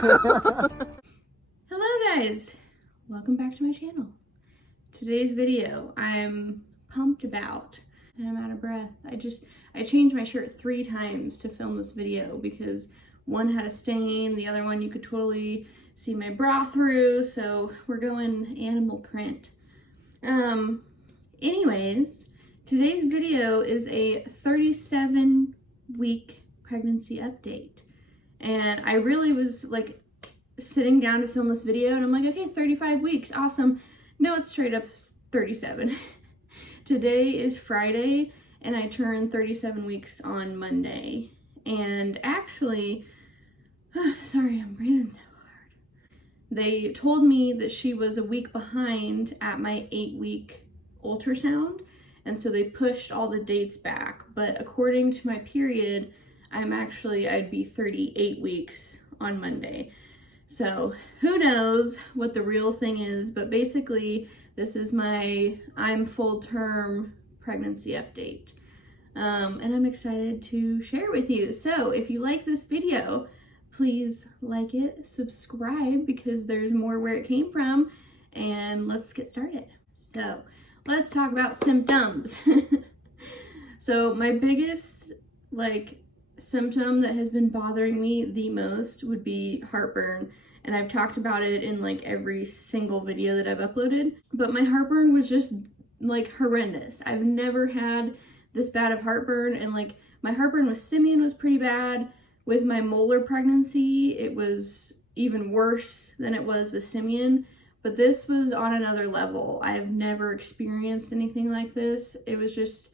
Hello guys, welcome back to my channel. Today's video I'm pumped about and I'm out of breath. I changed my shirt 3 times to film this video because one had a stain, the other one you could totally see my bra through, so we're going animal print. Anyways, today's video is a 37-week pregnancy update. And I really was like sitting down to film this video and I'm like, okay, 35 weeks, awesome. No, it's straight up 37. Today is Friday and I turned 37 weeks on Monday. And actually, sorry, I'm breathing so hard. They told me that she was a week behind at my 8-week ultrasound. And so they pushed all the dates back. But according to my period, I'd be 38 weeks on Monday. So who knows what the real thing is, but basically this is I'm full term pregnancy update. And I'm excited to share with you. So if you like this video, please like it, subscribe because there's more where it came from, and let's get started. So let's talk about symptoms. So my biggest symptom that has been bothering me the most would be heartburn, and I've talked about it in every single video that I've uploaded, but my heartburn was just horrendous. I've never had this bad of heartburn, and my heartburn with Simeon was pretty bad. With my molar pregnancy, it was even worse than it was with Simeon, but this was on another level. I've never experienced anything like this. It was just,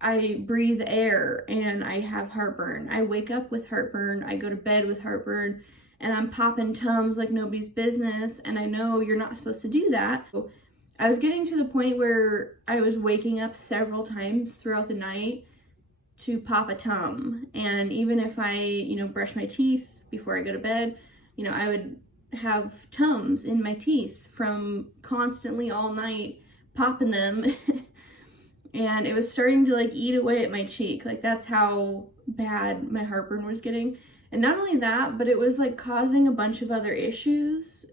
I breathe air and I have heartburn. I wake up with heartburn, I go to bed with heartburn, and I'm popping Tums like nobody's business, and I know you're not supposed to do that. I was getting to the point where I was waking up several times throughout the night to pop a Tum, and even if I, brush my teeth before I go to bed, I would have Tums in my teeth from constantly all night popping them. And it was starting to eat away at my cheek. That's how bad my heartburn was getting. And not only that, but it was causing a bunch of other issues.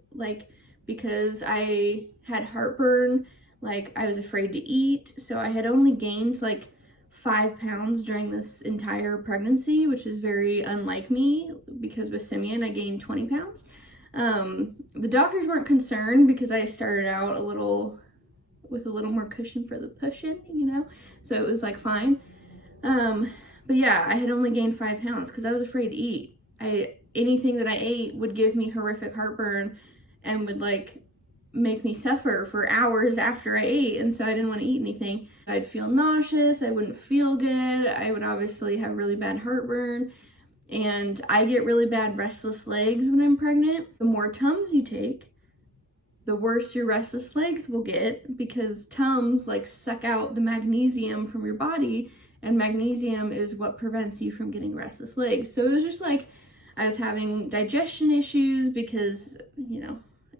Because I had heartburn, I was afraid to eat. So I had only gained 5 pounds during this entire pregnancy, which is very unlike me because with Simeon I gained 20 pounds. The doctors weren't concerned because I started out with a little more cushion for the pushing, so it was fine. But yeah, I had only gained 5 pounds because I was afraid to eat. Anything that I ate would give me horrific heartburn and would make me suffer for hours after I ate, and so I didn't want to eat anything. I'd feel nauseous, I wouldn't feel good, I would obviously have really bad heartburn, and I get really bad restless legs when I'm pregnant. The more Tums you take, the worse your restless legs will get, because Tums suck out the magnesium from your body, and magnesium is what prevents you from getting restless legs. So it was just I was having digestion issues because,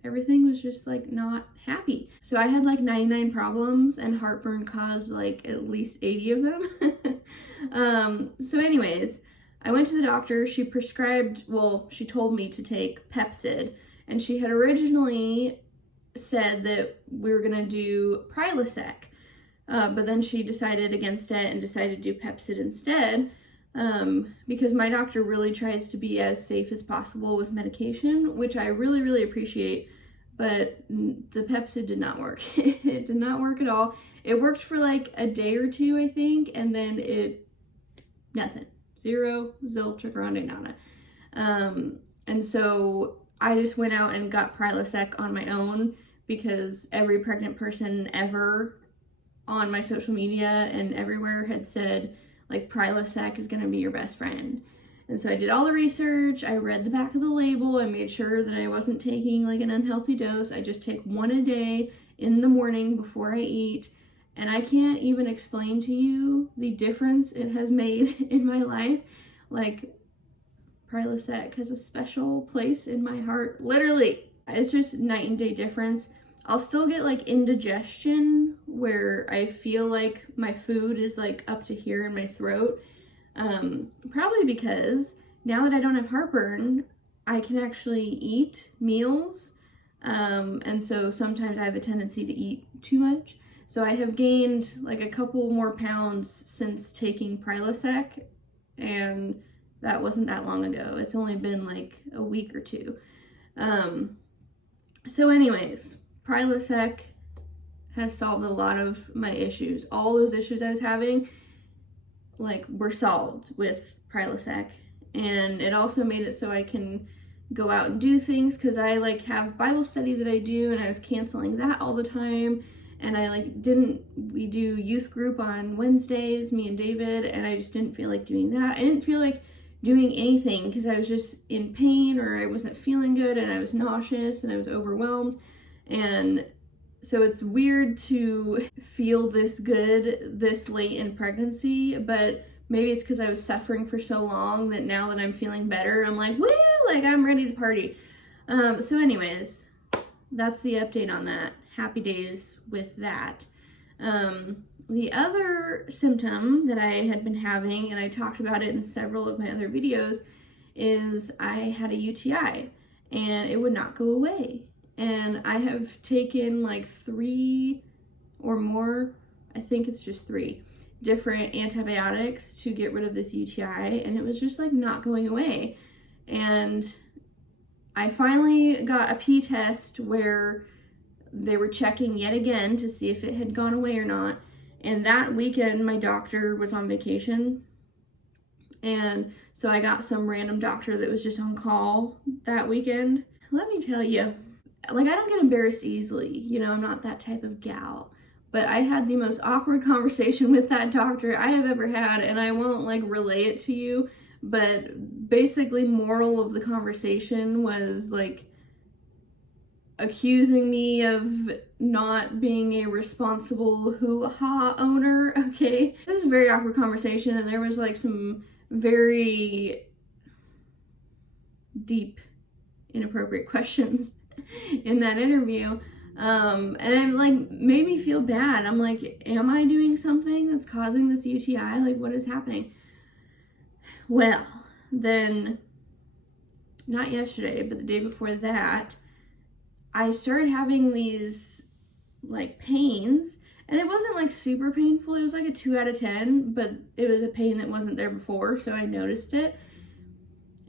everything was just not happy. So I had 99 problems, and heartburn caused at least 80 of them. So anyways, I went to the doctor. She she told me to take Pepcid, and she had originally said that we were gonna do Prilosec, but then she decided against it and decided to do Pepcid instead, because my doctor really tries to be as safe as possible with medication, which I really, really appreciate, but the Pepcid did not work. It did not work at all. It worked for a day or two, I think, and then nothing. Zero, zilch, or grande nada. And so I just went out and got Prilosec on my own because every pregnant person ever on my social media and everywhere had said Prilosec is gonna be your best friend. And so I did all the research, I read the back of the label, I made sure that I wasn't taking an unhealthy dose. I just take 1 a day in the morning before I eat, and I can't even explain to you the difference it has made in my life. Prilosec has a special place in my heart, literally. It's just night and day difference. I'll still get indigestion where I feel my food is up to here in my throat. Probably because now that I don't have heartburn, I can actually eat meals, and so sometimes I have a tendency to eat too much. So I have gained like a couple more pounds since taking Prilosec, and that wasn't that long ago. It's only been like a week or two. So anyways, Prilosec has solved a lot of my issues. All those issues I was having, like, were solved with Prilosec. And it also made it so I can go out and do things, because I like have Bible study that I do, and I was canceling that all the time. And we do youth group on Wednesdays, me and David, and I just didn't feel like doing that. I didn't feel like doing anything because I was just in pain, or I wasn't feeling good, and I was nauseous, and I was overwhelmed. And so it's weird to feel this good this late in pregnancy, but maybe it's because I was suffering for so long that now that I'm feeling better, I'm like, woo, like I'm ready to party. So anyways, that's the update on that. Happy days with that. The other symptom that I had been having, and I talked about it in several of my other videos, is I had a UTI, and it would not go away. And I have taken like 3 or more, I think it's just 3, different antibiotics to get rid of this UTI, and it was just like not going away. And I finally got a pee test where they were checking yet again to see if it had gone away or not. And that weekend, my doctor was on vacation. And so I got some random doctor that was just on call that weekend. Let me tell you, like, I don't get embarrassed easily. You know, I'm not that type of gal. But I had the most awkward conversation with that doctor I have ever had. And I won't, like, relay it to you. But basically, moral of the conversation was, like, accusing me of not being a responsible hoo-ha owner, okay? It was a very awkward conversation, and there was like some very deep, inappropriate questions in that interview. And it like made me feel bad. I'm like, am I doing something that's causing this UTI? Like, what is happening? Well, then, not yesterday, but the day before that, I started having these like pains, and it wasn't like super painful. It was like a 2 out of 10, but it was a pain that wasn't there before, so I noticed it.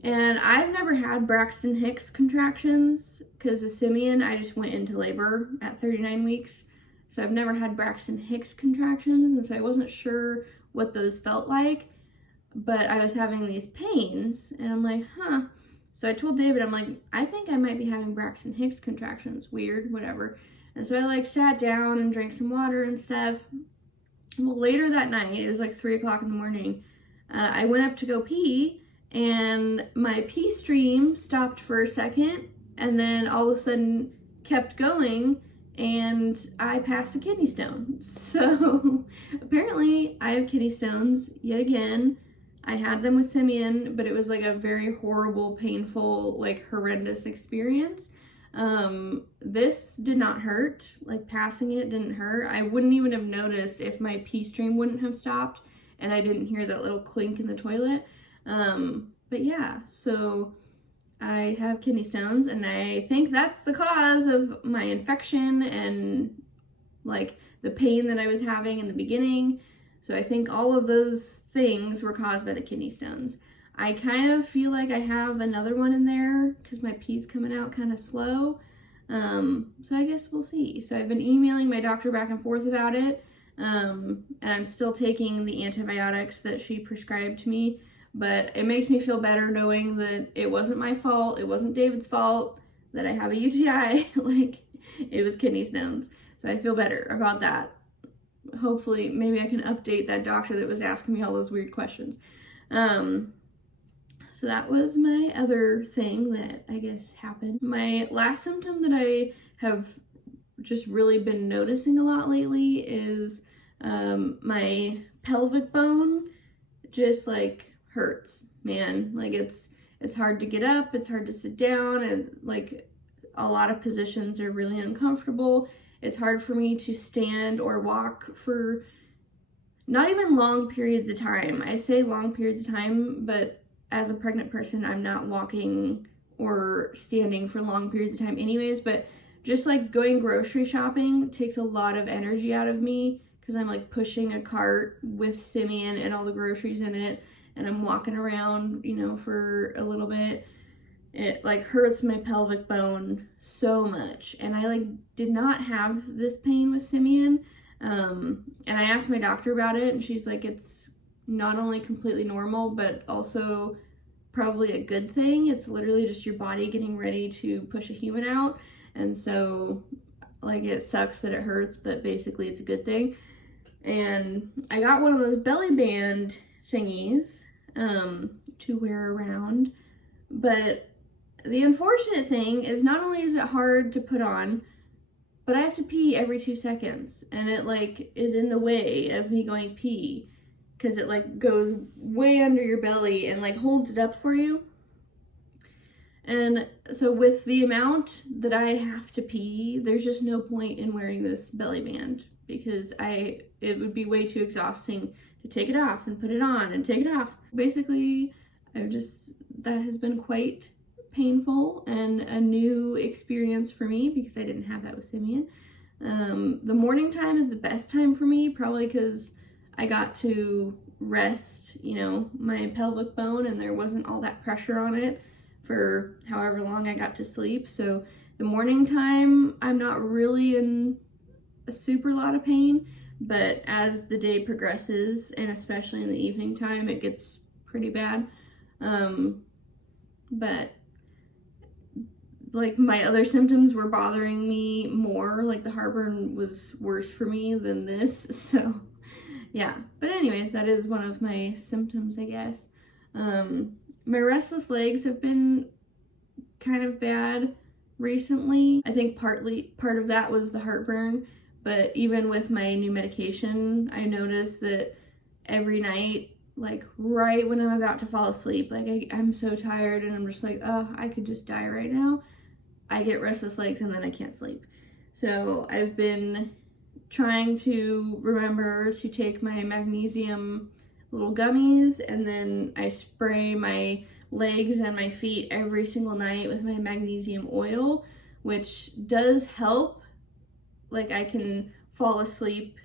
And I've never had Braxton Hicks contractions, because with Simeon, I just went into labor at 39 weeks. So I've never had Braxton Hicks contractions, and so I wasn't sure what those felt like, but I was having these pains, and I'm like, huh. So I told David, I'm like, I think I might be having Braxton Hicks contractions. Weird, whatever. And so I like sat down and drank some water and stuff. Well, later that night, it was like 3 o'clock in the morning, I went up to go pee, and my pee stream stopped for a second, and then all of a sudden kept going, and I passed a kidney stone. So apparently I have kidney stones yet again. I had them with Simeon, but it was like a very horrible, painful, like horrendous experience. This did not hurt. Like, passing it didn't hurt. I wouldn't even have noticed if my pee stream wouldn't have stopped and I didn't hear that little clink in the toilet. But yeah, so I have kidney stones, and I think that's the cause of my infection and like the pain that I was having in the beginning. So I think all of those things were caused by the kidney stones. I kind of feel like I have another one in there because my pee's coming out kind of slow. So I guess we'll see. So I've been emailing my doctor back and forth about it. And I'm still taking the antibiotics that she prescribed to me. But it makes me feel better knowing that it wasn't my fault. It wasn't David's fault that I have a UTI. Like, it was kidney stones. So I feel better about that. Hopefully, maybe I can update that doctor that was asking me all those weird questions. So that was my other thing that I guess happened. My last symptom that I have just really been noticing a lot lately is my pelvic bone just like hurts, man. Like, it's hard to get up, it's hard to sit down, and like a lot of positions are really uncomfortable. It's hard for me to stand or walk for not even long periods of time. I say long periods of time, but as a pregnant person, I'm not walking or standing for long periods of time anyways, but just like going grocery shopping takes a lot of energy out of me because I'm like pushing a cart with Simeon and all the groceries in it, and I'm walking around, you know, for a little bit. It like hurts my pelvic bone so much, and I like did not have this pain with Simeon. And I asked my doctor about it, and she's like, it's not only completely normal, but also probably a good thing. It's literally just your body getting ready to push a human out. And so like it sucks that it hurts, but basically it's a good thing. And I got one of those belly band thingies to wear around. But the unfortunate thing is not only is it hard to put on, but I have to pee every 2 seconds, and it like is in the way of me going pee because it like goes way under your belly and like holds it up for you. And so with the amount that I have to pee, there's just no point in wearing this belly band because it would be way too exhausting to take it off and put it on and take it off. Basically, that has been quite painful and a new experience for me because I didn't have that with Simeon. The morning time is the best time for me, probably because I got to rest, you know, my pelvic bone, and there wasn't all that pressure on it for however long I got to sleep. So the morning time, I'm not really in a super lot of pain, but as the day progresses, and especially in the evening time, it gets pretty bad. But like my other symptoms were bothering me more, like the heartburn was worse for me than this, so yeah. But anyways, that is one of my symptoms, I guess. My restless legs have been kind of bad recently. I think part of that was the heartburn, but even with my new medication, I noticed that every night, like right when I'm about to fall asleep, like I'm so tired and I'm just like, oh, I could just die right now. I get restless legs and then I can't sleep. So I've been trying to remember to take my magnesium little gummies, and then I spray my legs and my feet every single night with my magnesium oil, which does help. Like I can fall asleep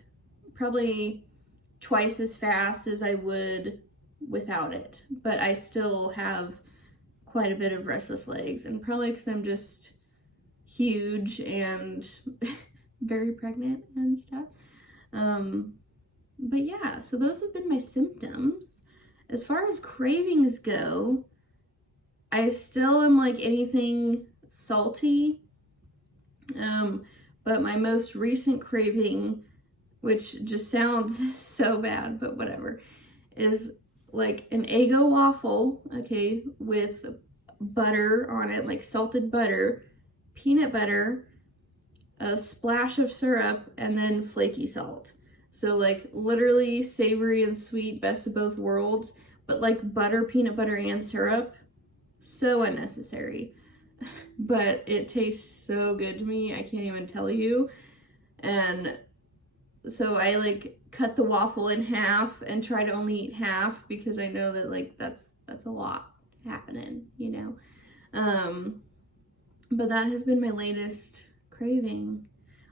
probably twice as fast as I would without it, but I still have quite a bit of restless legs, and probably because I'm just huge and very pregnant and stuff. But yeah, so those have been my symptoms. As far as cravings go, I still am like anything salty, but my most recent craving, which just sounds so bad, but whatever, is like an Eggo waffle, okay, with butter on it, like salted butter, peanut butter, a splash of syrup, and then flaky salt. So like literally savory and sweet, best of both worlds, but like butter, peanut butter, and syrup, so unnecessary. But it tastes so good to me, I can't even tell you. And so I like cut the waffle in half and try to only eat half because I know that like that's a lot happening, you know. But that has been my latest craving.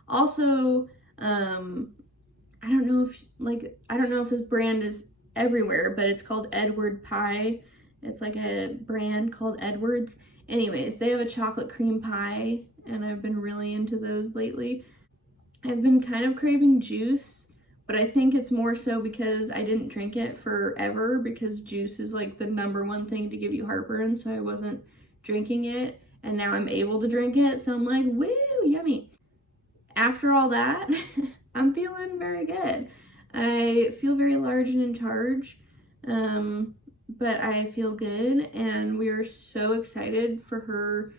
Also, I don't know if this brand is everywhere, but it's called Edward Pie. It's like a brand called Edwards. Anyways, they have a chocolate cream pie, and I've been really into those lately. I've been kind of craving juice, but I think it's more so because I didn't drink it forever, because juice is like the #1 thing to give you heartburn, so I wasn't drinking it, and now I'm able to drink it, so I'm like, woo, yummy. After all that, I'm feeling very good. I feel very large and in charge, but I feel good, and we're so excited for her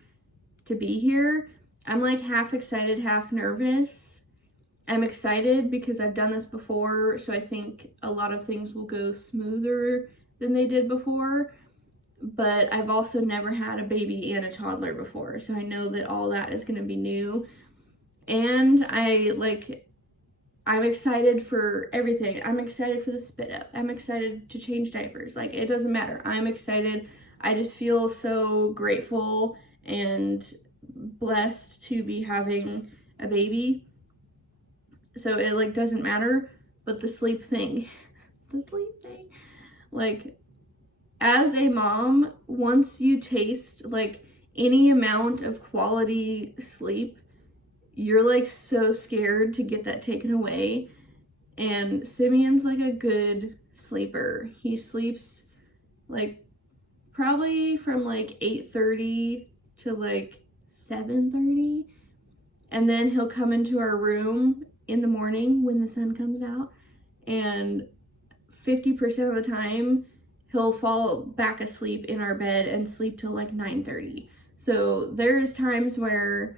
to be here. I'm like half excited, half nervous. I'm excited because I've done this before, so I think a lot of things will go smoother than they did before, but I've also never had a baby and a toddler before, so I know that all that is going to be new. And I'm excited for everything. I'm excited for the spit up. I'm excited to change diapers. Like, it doesn't matter. I'm excited. I just feel so grateful and blessed to be having a baby. So it like doesn't matter, but the sleep thing, like as a mom, once you taste like any amount of quality sleep, you're like so scared to get that taken away. And Simeon's like a good sleeper. He sleeps like probably from like 8:30 to like 7:30, and then he'll come into our room in the morning when the sun comes out, and 50% of the time he'll fall back asleep in our bed and sleep till like 9:30. So there's times where,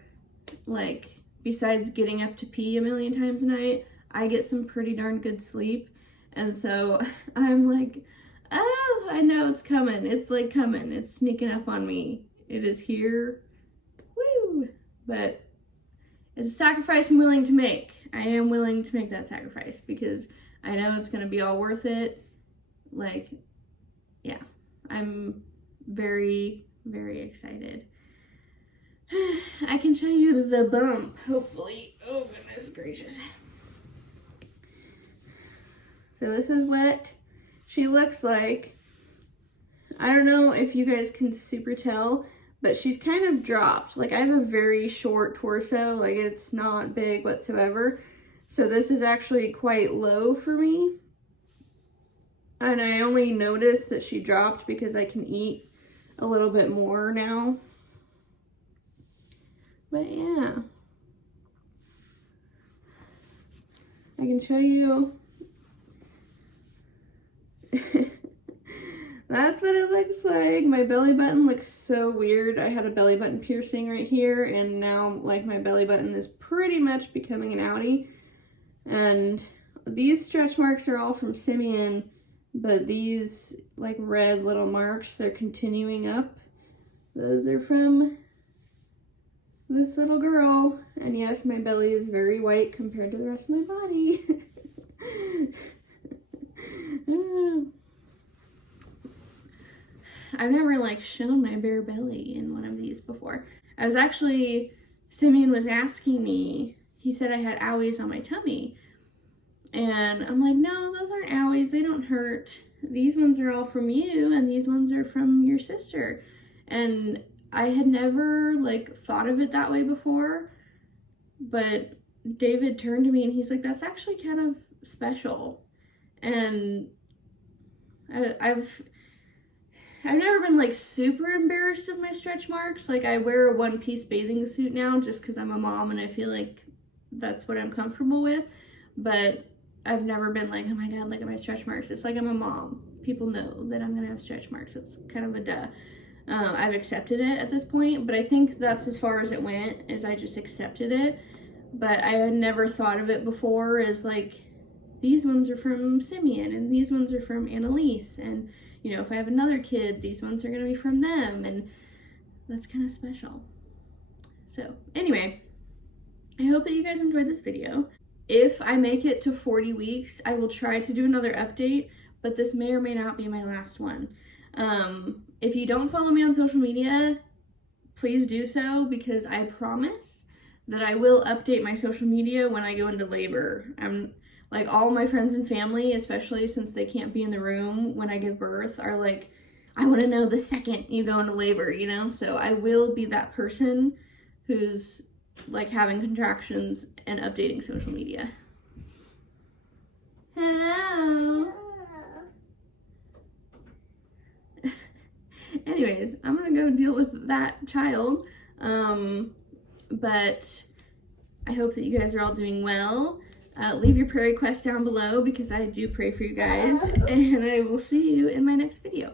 like, besides getting up to pee a million times a night, I get some pretty darn good sleep. And so I'm like, oh, I know it's coming. It's like coming. It's sneaking up on me. It is here. Woo! But it's a sacrifice I'm willing to make. I am willing to make that sacrifice because I know it's going to be all worth it. Like, yeah, I'm very, very excited. I can show you the bump, hopefully. Oh, goodness gracious. So this is what she looks like. I don't know if you guys can super tell, but she's kind of dropped. Like, I have a very short torso. Like, it's not big whatsoever. So this is actually quite low for me. And I only noticed that she dropped because I can eat a little bit more now. But yeah. I can show you. That's what it looks like. My belly button looks so weird. I had a belly button piercing right here, and now like my belly button is pretty much becoming an outie. And these stretch marks are all from Simeon, but these like red little marks, they're continuing up. Those are from this little girl. And yes, my belly is very white compared to the rest of my body. I've never like shown my bare belly in one of these before. I was actually, Simeon was asking me, he said I had owies on my tummy. And I'm like, no, those aren't owies, they don't hurt. These ones are all from you and these ones are from your sister. And I had never like thought of it that way before, but David turned to me and he's like, that's actually kind of special. And I've never been like super embarrassed of my stretch marks. Like, I wear a one-piece bathing suit now just because I'm a mom and I feel like that's what I'm comfortable with. But I've never been like, oh my god, look at my stretch marks. It's like I'm a mom. People know that I'm gonna have stretch marks. It's kind of a duh. I've accepted it at this point, but I think that's as far as it went, is I just accepted it. But I had never thought of it before as like, these ones are from Simeon and these ones are from Annalise, and you know, if I have another kid, these ones are gonna be from them, and that's kind of special. So anyway, I hope that you guys enjoyed this video. If I make it to 40 weeks, I will try to do another update, but this may or may not be my last one. If you don't follow me on social media, please do so, because I promise that I will update my social media when I go into labor. I'm like, all my friends and family, especially since they can't be in the room when I give birth, are like, I want to know the second you go into labor, you know? So I will be that person who's like having contractions and updating social media. Hello. Anyways, I'm gonna go deal with that child. But I hope that you guys are all doing well. Leave your prayer requests down below because I do pray for you guys. And I will see you in my next video.